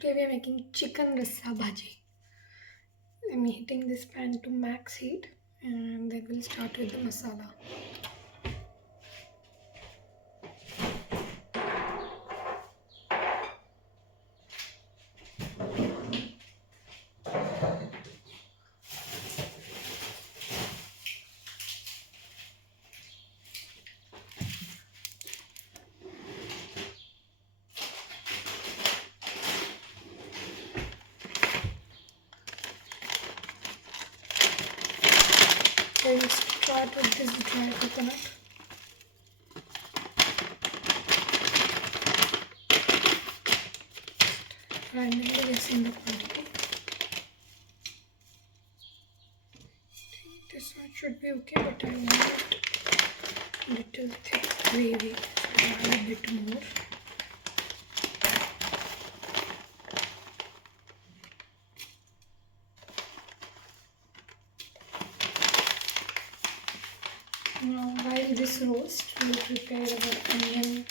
Today we are making chicken rasa bhaji. I'm heating this pan to max heat and then we'll start with the masala. We'll start with this dry coconut. Randomly we'll see in the quantity. This one should be okay, but I want a little thick gravy. So I'll add a bit more. Now while this roasts, we'll prepare our onion,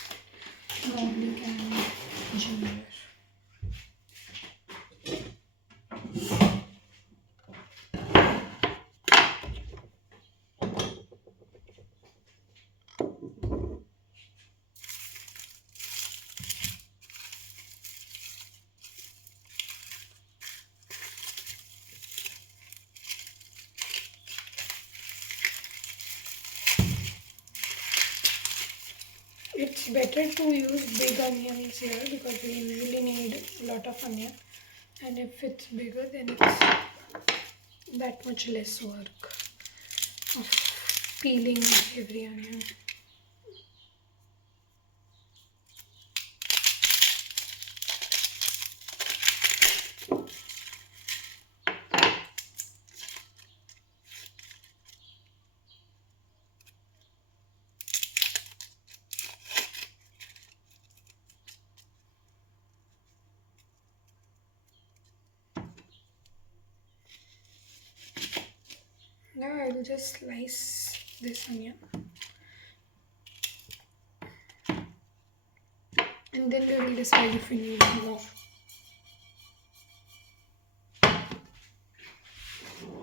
garlic and ginger. It's better to use big onions here because we usually need a lot of onion, and if it's bigger then it's that much less work of peeling every onion. Now I will just slice this onion and then we will decide if we need more.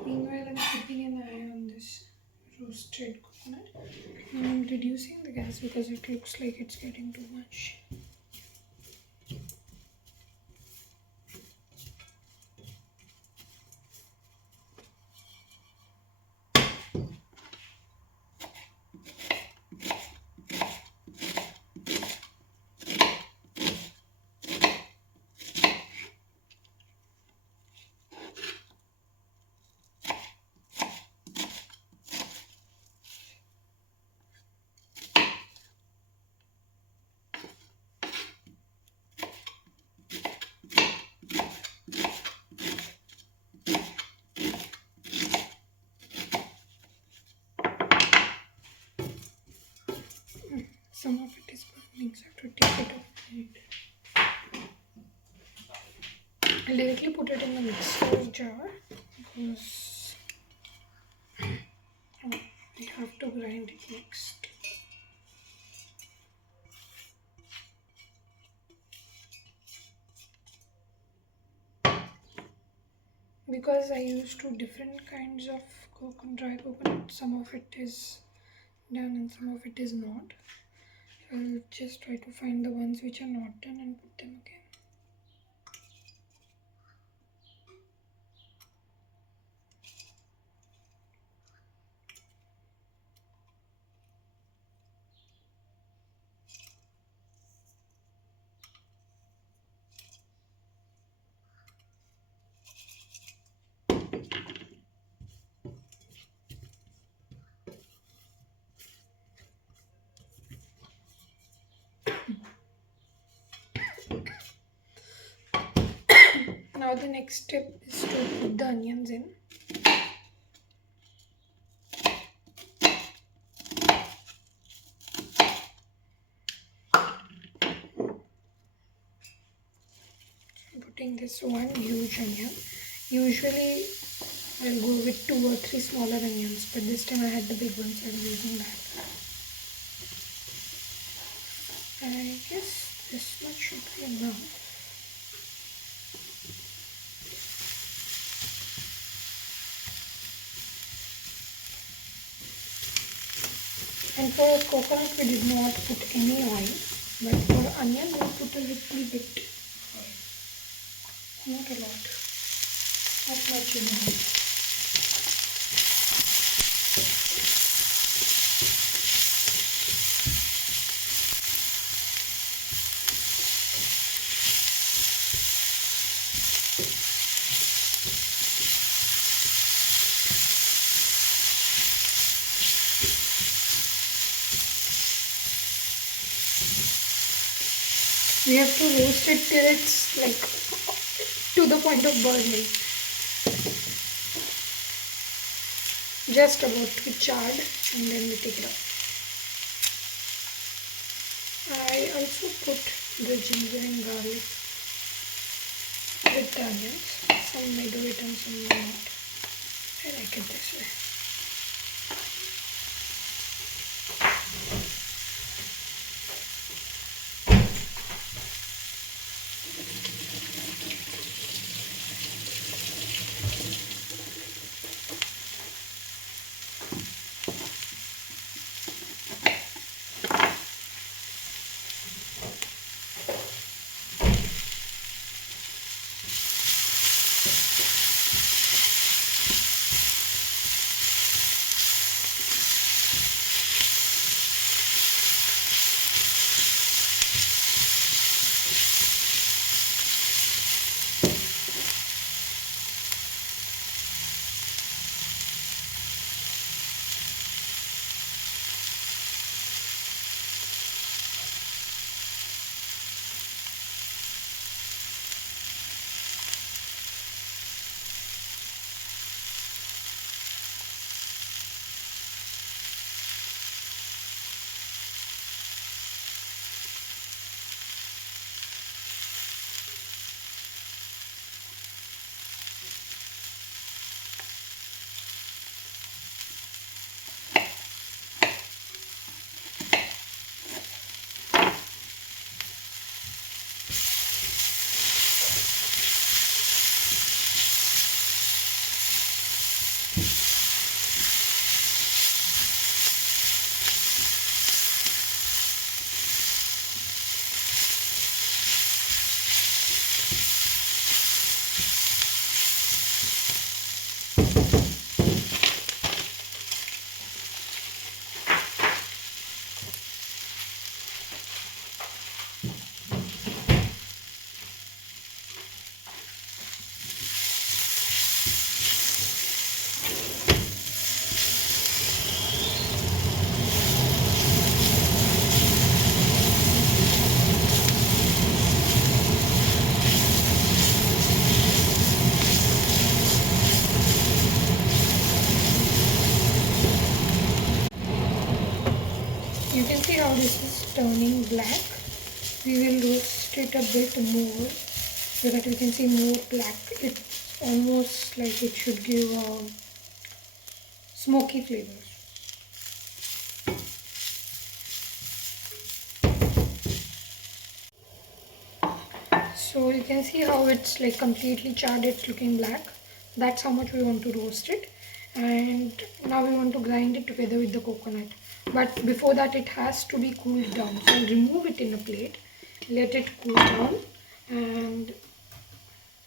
Meanwhile, I'm keeping an eye on this roasted coconut. I'm reducing the gas because it looks like it's getting too much. Some of it is burning, so I have to take it off. I'll directly put it in the mixer jar because we have to grind it next. Because I use two different kinds of dry coconut, some of it is done and some of it is not. I'll just try to find the ones which are not done and put them again. Now the next step is to put the onions in. Putting this one huge onion. Usually I'll go with 2 or 3 smaller onions, but this time I had the big ones, so I'm using that. I guess this much should be enough. And for coconut we did not put any oil, but for onion we put a little bit oil. Not a lot. Not much enough. We have to roast it till it's like to the point of burning. Just about to be charred, and then we take it out. I also put the ginger and garlic with the onions. Some may do it and some may not. I like it this way. You can see how this is turning black. We will roast it a bit more so that we can see more black. It's almost like it should give a smoky flavor. So you can see how it's like completely charred, it's looking black. That's how much we want to roast it. And now we want to grind it together with the coconut. But before that it has to be cooled down. So I'll remove it in a plate, let it cool down, and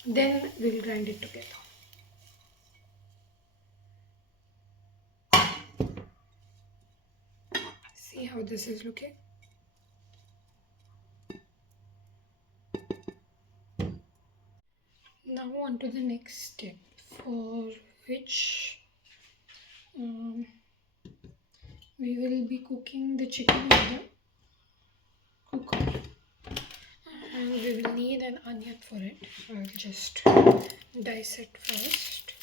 then we'll grind it together. See how this is looking. Now on to the next step, for which we will be cooking the chicken with the cooker. And we will need an onion for it. I'll just dice it first.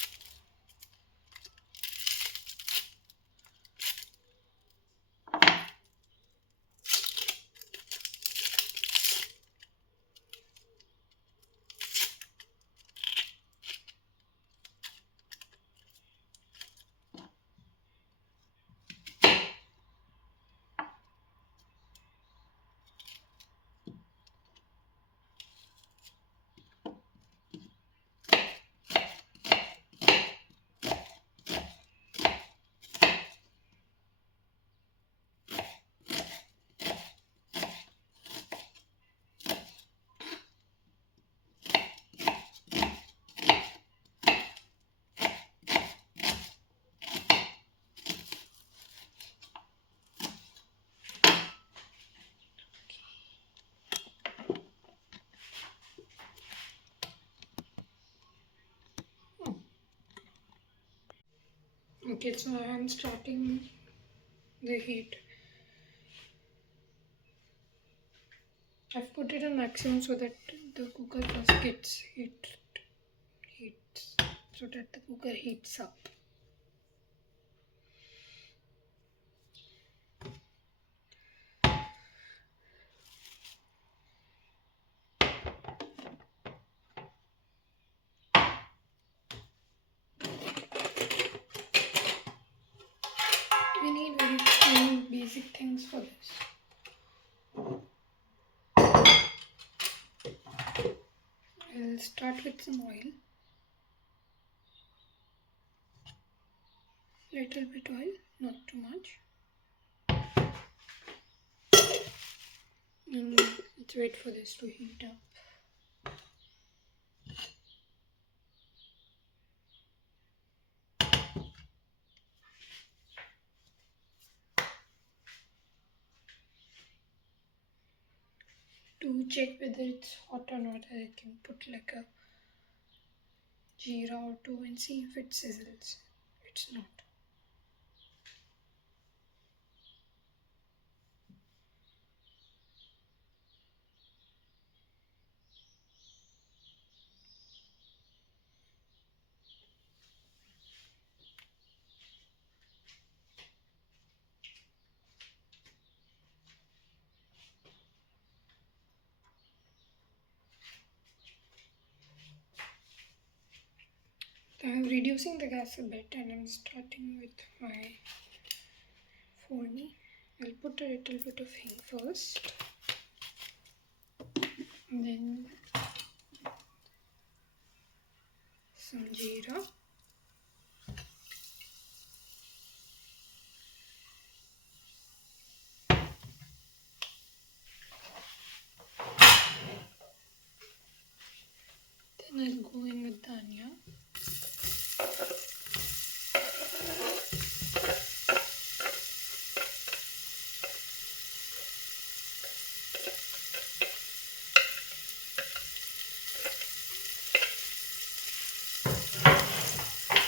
Okay, so I am starting the heat. I've put it on maximum so that the cooker first gets heats, so that the cooker heats up. We need very few basic things for this. I'll start with some oil. Little bit oil, not too much. And let's wait for this to heat up. To check whether it's hot or not, I can put like a jeera or two and see if it sizzles. It's not. I'm reducing the gas a bit and I'm starting with my forni. I'll put a little bit of hing first, and then some jeera. Then I'll go in with dhania.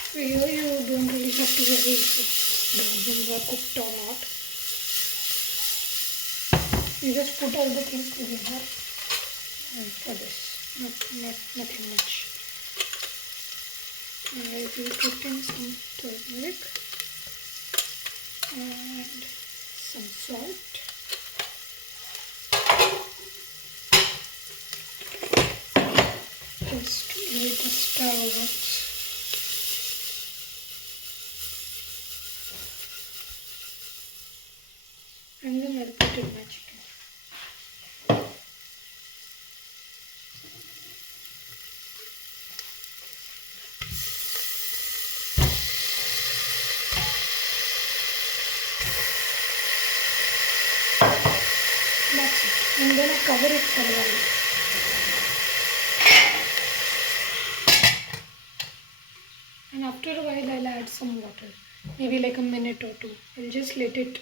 So here you don't really have to worry if the onions are cooked or not. You just put all the things together for this. Nothing much. I will put in some turmeric and some salt. Just give it a stir once. And then I'll put in my chicken. That's it. And then I cover it for a while. And after a while I'll add some water. Maybe like a minute or two. I'll just let it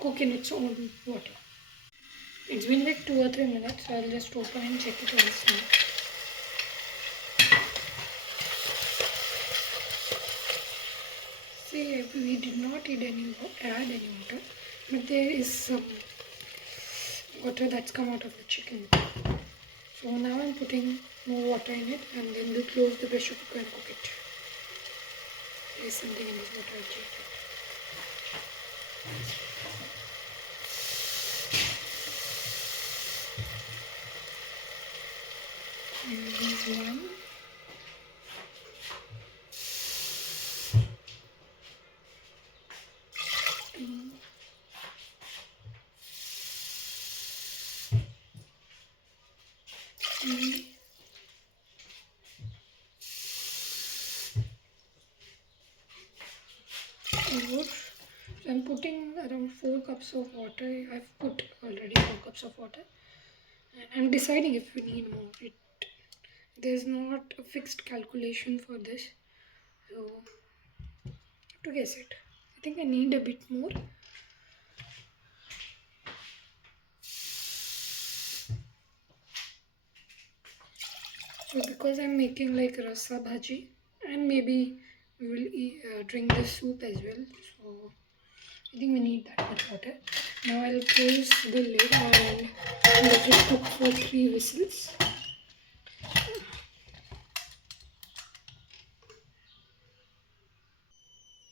cook in its own water. It's been like 2 or 3 minutes, so I'll just open and check it once more. See, we did not add any water, but there is some water that's come out of the chicken. So now I'm putting more water in it, and then we'll close the pressure cooker and cook it. There's something in this water, I'll check it. And there's one. Two. 3. 4. So I'm putting around 4 cups of water. I've put already 4 cups of water. And I'm deciding if we need more. There's not a fixed calculation for this. So I have to guess it. I think I need a bit more. So because I'm making like rasa bhaji and maybe we will drink the soup as well. So I think we need that much water. Now I'll close the lid and let it cook for 3 whistles.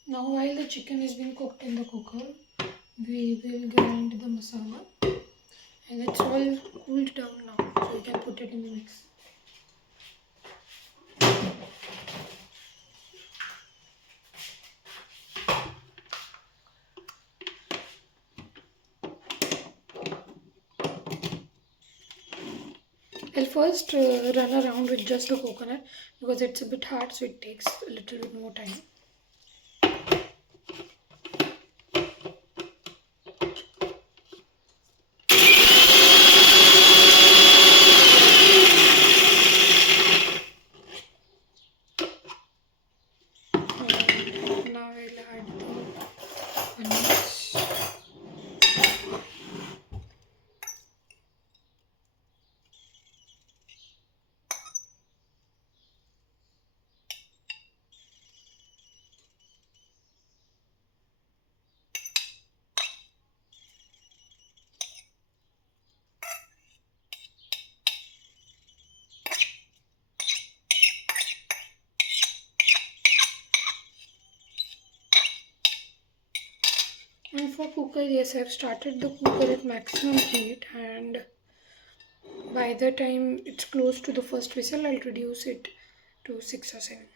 Now while the chicken is being cooked in the cooker, we will grind the masala, and it's all cooled down now, so we can put it in the mix. I'll first run around with just the coconut because it's a bit hard, so it takes a little bit more time. And now I'll add the onions. And for cooker, yes, I've started the cooker at maximum heat, and by the time it's close to the first whistle, I'll reduce it to 6 or 7.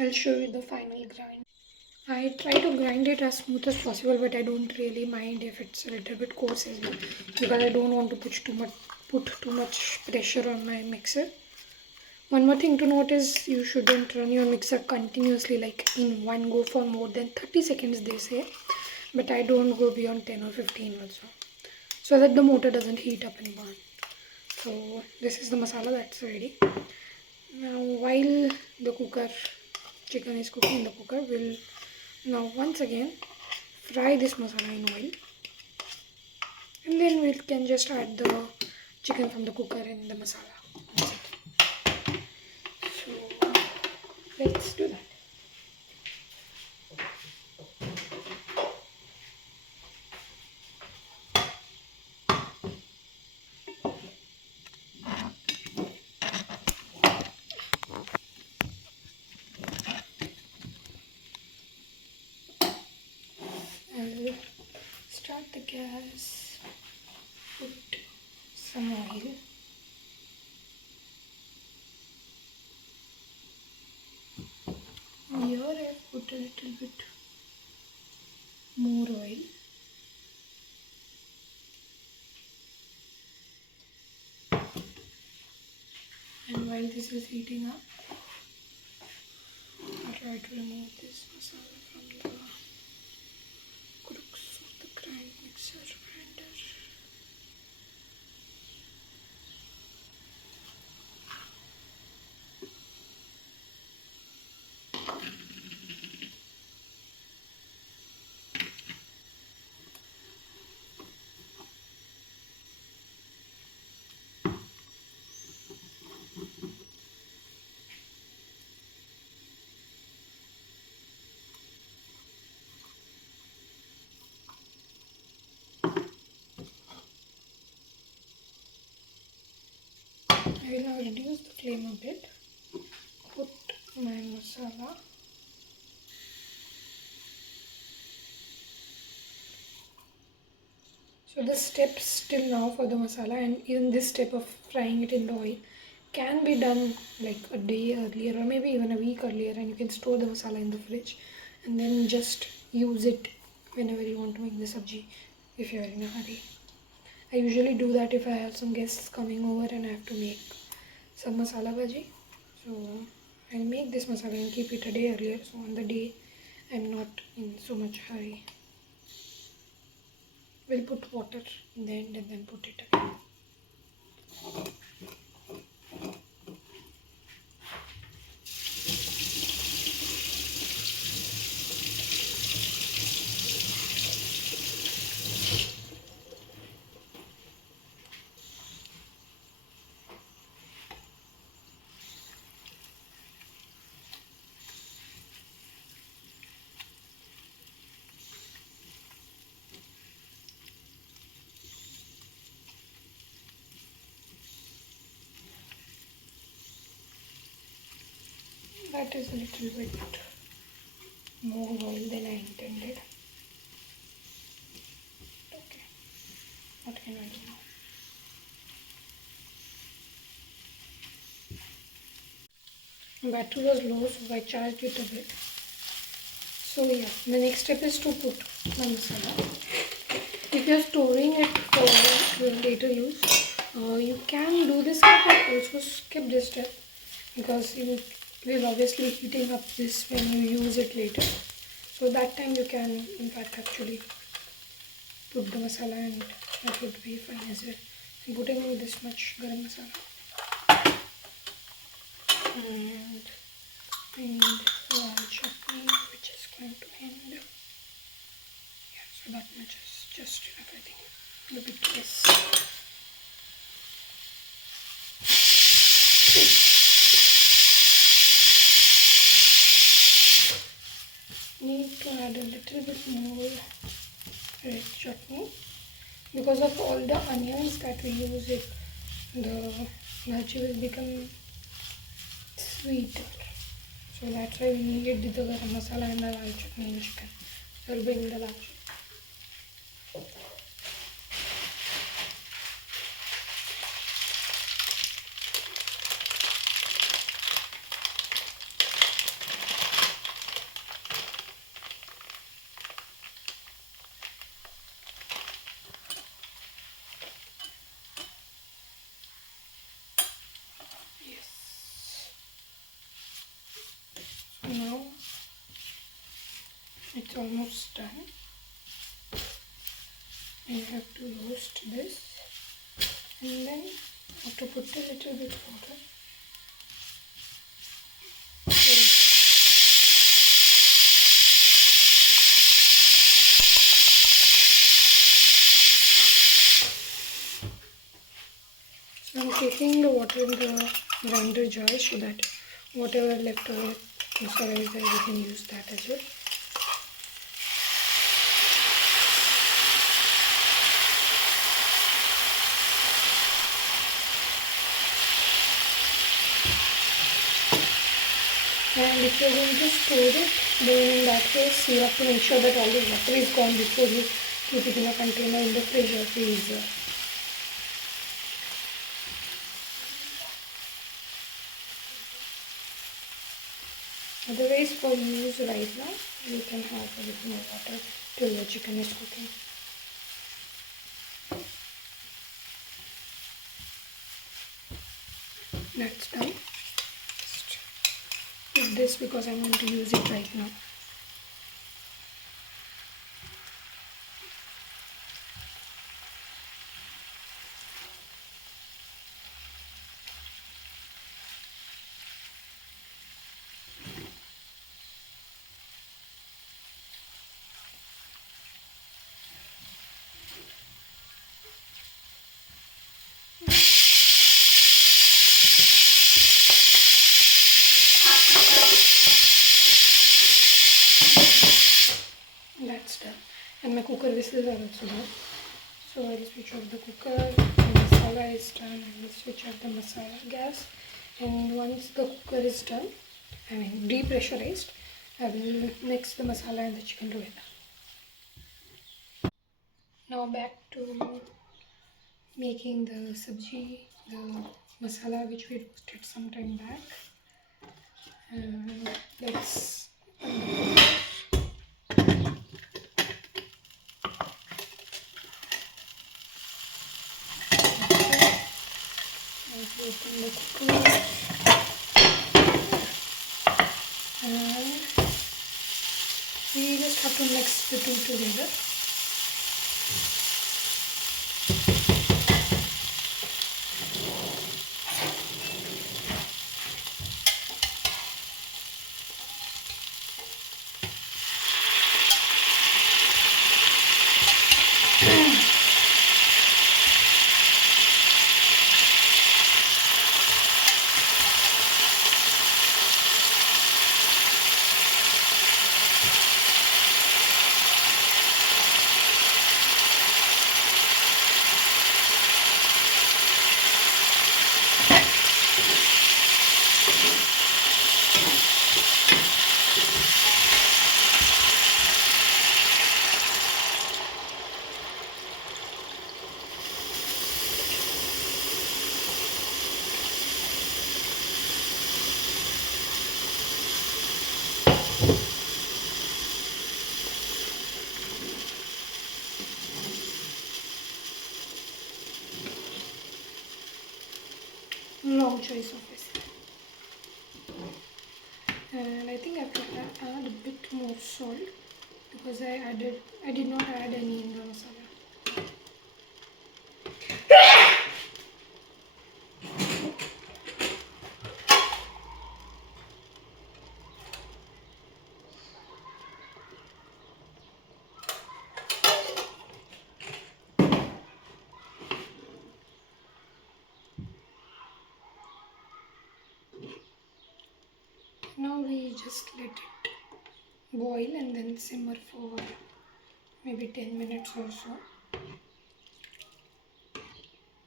I'll show you the final grind. I try to grind it as smooth as possible, but I don't really mind if it's a little bit coarse as well, because I don't want to put too much pressure on my mixer. One more thing to note is you shouldn't run your mixer continuously, like in one go for more than 30 seconds they say, but I don't go beyond 10 or 15 also, so that the motor doesn't heat up and burn. So this is the masala that's ready. Now while the chicken is cooking in the cooker, we'll now once again fry this masala in oil, and then we can just add the chicken from the cooker in the masala. So let's do that. I'll start the gas, put some oil. Here I've put a little bit more oil. And while this is heating up, I'll try to remove this masala from the crooks of the grinder. I will now reduce the flame a bit, put my masala, so the steps till now for the masala, and even this step of frying it in the oil can be done like a day earlier or maybe even a week earlier, and you can store the masala in the fridge and then just use it whenever you want to make the sabji if you are in a hurry. I usually do that if I have some guests coming over and I have to make some masala bhaji. So I'll make this masala and keep it a day earlier, so on the day I'm not in so much hurry. We'll put water in the end and then put it again. That is a little bit more oil than I intended. Okay, what can I do now? Battery was low, so I charged it a bit. So yeah, the next step is to put the masala. If you are storing it for your later use, you can do this step but also skip this step, because you will obviously be heating up this when you use it later. So that time you can in fact actually put the masala, and that would be fine as well. I'm putting this much garam masala, and I need lal chutney, which is going to end. Yeah, so that much is just enough, I think. A bit less. Need to add a little bit more red chutney. Because of all the onions that we use, the bhaji will become sweet. So that's why we needed the garam masala and the lal chutney in chicken. So I'll bring the lal chutney. Now it's almost done. You have to roast this, and then you have to put a little bit water. So I'm taking the water in the grinder jar so that whatever leftover masala is there, we can use that as well. And if you're going to store it, then in that case you have to make sure that all the water is gone before you keep it in a container in the fridge or freezer. Otherwise, for use right now, you can have a bit more water till the chicken is cooking. That's done. Just put this because I'm going to use it right now. That's done. And my cooker whistles are also done. So I'll switch off the cooker. The masala is done. I will switch off the masala gas. And once the cooker is done, depressurized, I will mix the masala and the chicken together. Now back to making the sabji, the masala which we roasted some time back. And let's open the cooker, and we just have to mix the two together. Long choice obviously. And I think I have to add a bit more salt because I did not add any in the masala. Now we just let it boil and then simmer for maybe 10 minutes or so.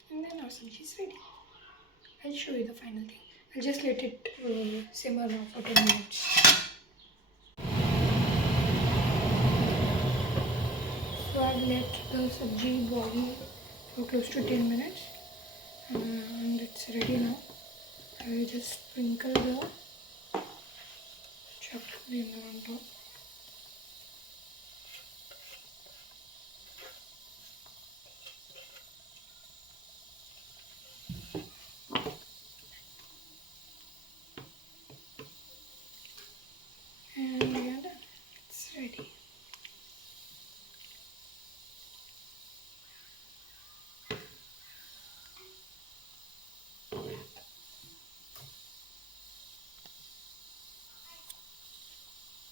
And then our sabji is ready. I'll show you the final thing. I'll just let it simmer now for 10 minutes. So I've let the sabji boil for close to 10 minutes and it's ready now. I will just sprinkle the chopped onion on top. And we are done. It's ready.